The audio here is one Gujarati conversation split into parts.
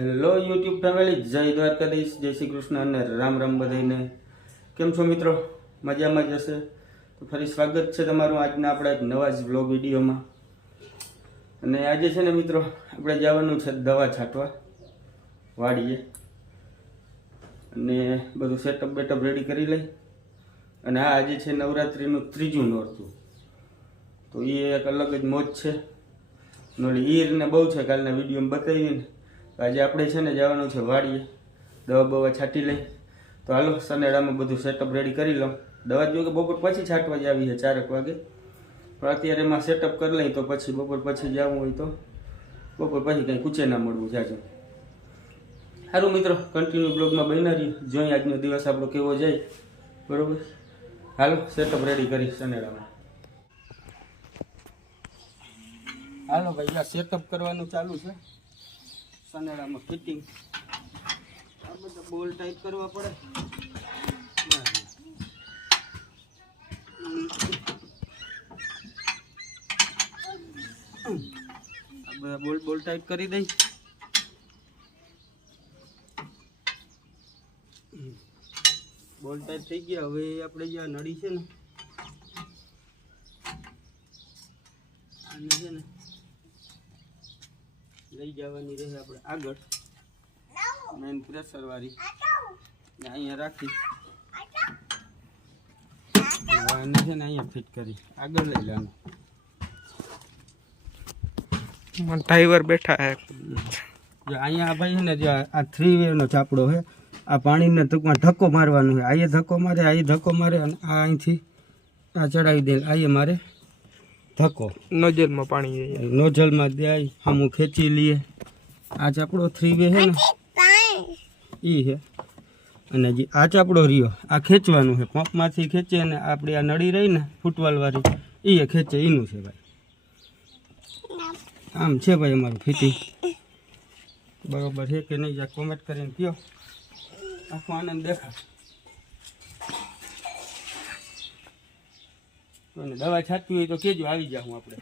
હેલો યુટ્યુબ ફેમિલી જય દ્વારકાધીશ, જય શ્રી કૃષ્ણ અને રામ રામ બધાને કેમ છો મિત્રો? મજામાં જ હશે? તો ફરી સ્વાગત છે તમારું આજના આપણા એક નવા જ બ્લોગ વિડીયોમાં. અને આજે છે ને મિત્રો, આપણે જવાનું છે દવા છાંટવા. વાડીએ. અને બધું સેટઅપ બેટઅપ રેડી કરી લઈ. અને આ આજે છે નવરાત્રિનું ત્રીજું નોરતું. તો એ એક અલગ જ મોજ છે. નોલી ઈર ને બહુ છે, કાલના વિડીયોમાં બતાવી ને. તો આજે આપણે છે ને જવાનું છે વાડીએ. દવા બવા છાંટી લઈ. તો હાલો સનેડામાં બધું સેટઅપ રેડી કરી લઉં. દવા જો કે બપોર પછી છાંટવા જ આવી છે ચારક વાગે. પણ અત્યારે એમાં સેટઅપ કરી લઈ તો પછી બપોર પછી જવું હોય તો બપોર પછી કંઈ કૂચે ના મળવું, જાજો. સારું મિત્રો કન્ટિન્યુ બ્લોગમાં બન્યા રહીએ. જોઈએ આજનો દિવસ આપણો કેવો જાય. બરોબર? હાલો સેટઅપ રેડી કરી સનેડામાં હાલો ભાઈ, આ સેટઅપ કરવાનું ચાલુ છે. સનેડામાં ફિટિંગ આ બધા બોલ ટાઈટ કરવા પડે. આ બોલ બોલ ટાઈટ કરી દઈ. બોલ ટાઈટ થઈ ગયા. હવે આપણે જે આ નળી છે ને આને છે ને લઈ જવાની રહે આપણે આગળ. મેન પ્રેશર વાળી. અહીંયા રાખી. છે ને અહીંયા ફિટ કરી. આગળ લઈ લેવાનું. ડ્રાઈવર બેઠા હે. જો અહીંયા ભાઈ છે ને જે આ થ્રી વેવનો ચાપડો છે આ પાણીને ટૂંકમાં ધક્કો મારવાનો છે. અહીંયા ધક્કો મારે અહીંયા ધક્કો મારે અને આ અહીંથી આ ચડાવી દે અહીંયા મારે. ધક્કો. નોઝલમાં પાણી જાય નોઝલમાં દે આમ ખેંચી લઈએ આ ચાપડો થ્રી વે છે ને? એ છે અને જે આ ચાપડો રહ્યો આ ખેંચવાનું છે પંપમાંથી ખેંચે અને આપણી આ નળી રહી ને ફૂટવાલવાળી એ ખેંચે એનું છે ભાઈ. આમ છે ભાઈ અમારું ફિટિંગ. બરોબર છે કે નહીં? કોમેન્ટ કરીને કયો. આખો આનંદ દેખા કોઈને દવા છાતી હોય તો કેજો, આવી જાઉં આપણે.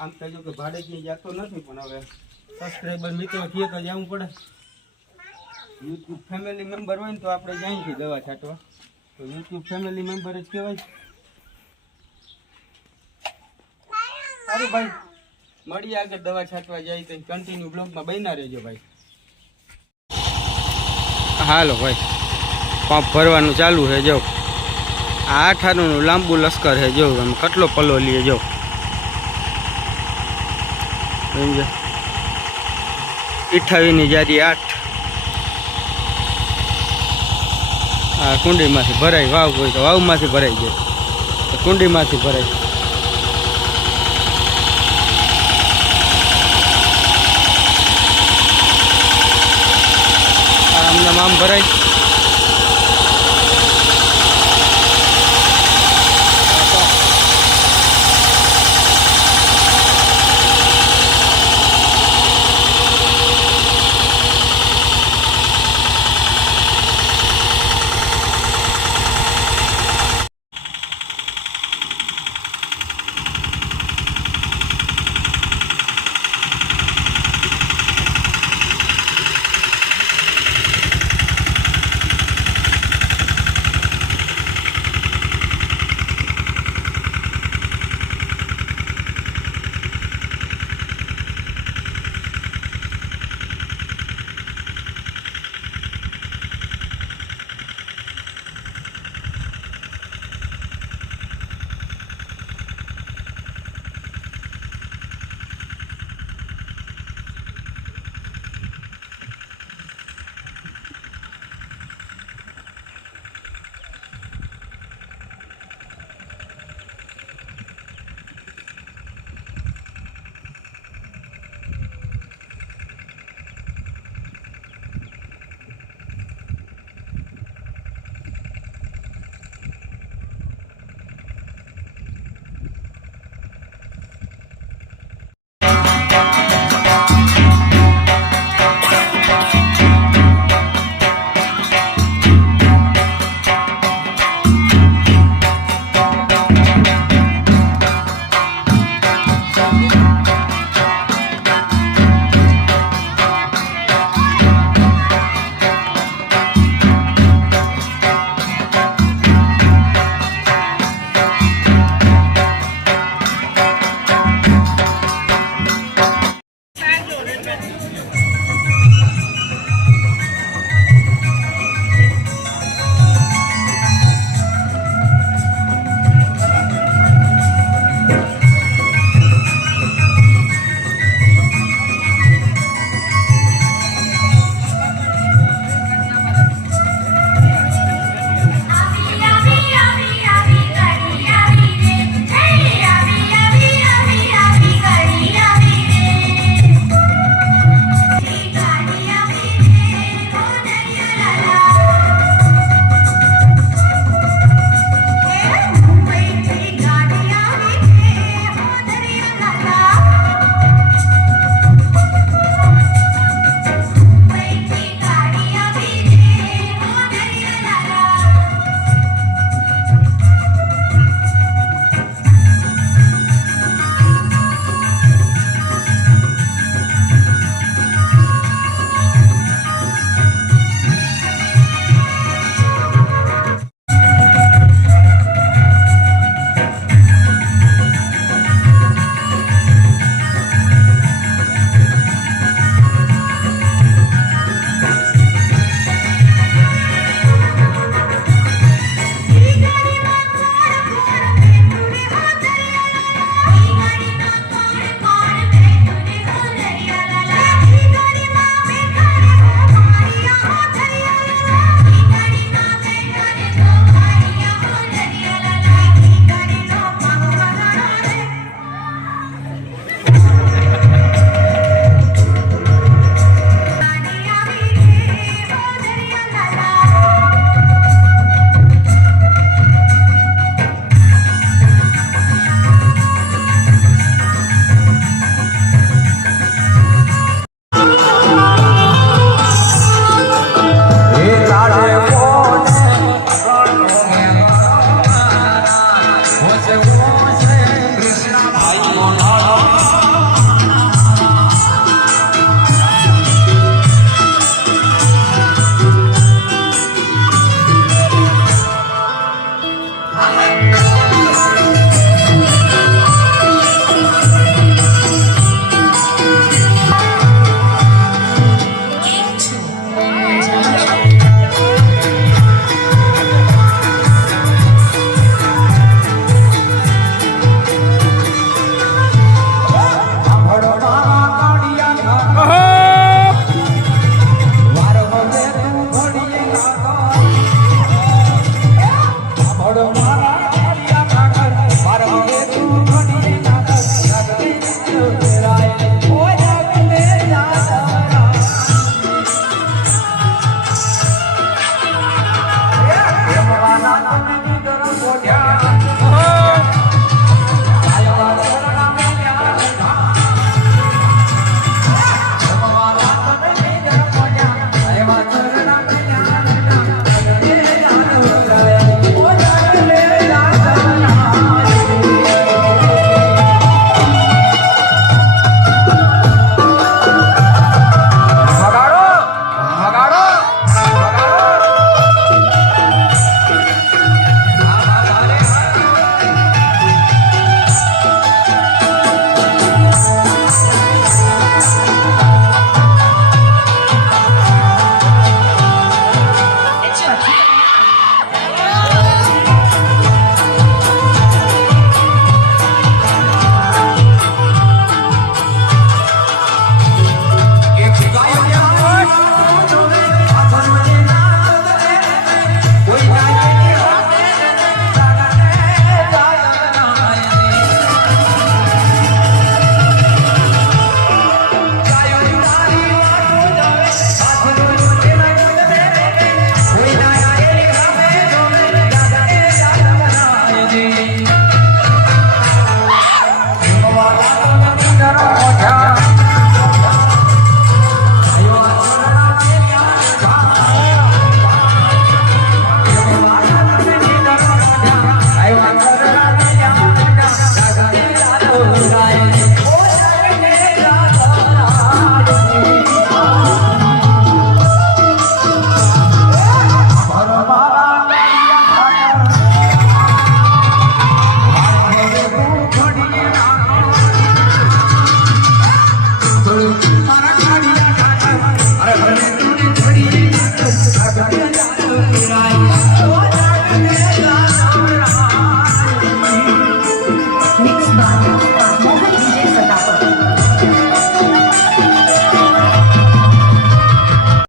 આમ કહેજો કે ભાડે ક્યાંય જાતો નથી, પણ હવે સબસ્ક્રાઈબર મિત્રો કહે તો જવું પડે. યુટ્યુબ ફેમિલી મેમ્બર હોય ને તો આપણે જઈએ છીએ દવા છાંટવા. તો યુટ્યુબ ફેમિલી મેમ્બર જ કહેવાય. સારું ભાઈ, મળીએ આગળ દવા છાંટવા જાય તો કન્ટિન્યુ બ્લોગમાં બન્યા રહેજો ભાઈ. હાલો ભાઈ પંપ ભરવાનું ચાલુ છે, જો. આ આઠાનું લાંબુ લશ્કર છે જો તમે કેટલો પલ્લો લઈએ જો. અઠાવીસની જારી આઠ. આ કુંડીમાંથી ભરાય વાવ હોય તો વાવમાંથી ભરાઈ જાય. કુંડીમાંથી ભરાય. આમ ભરાય.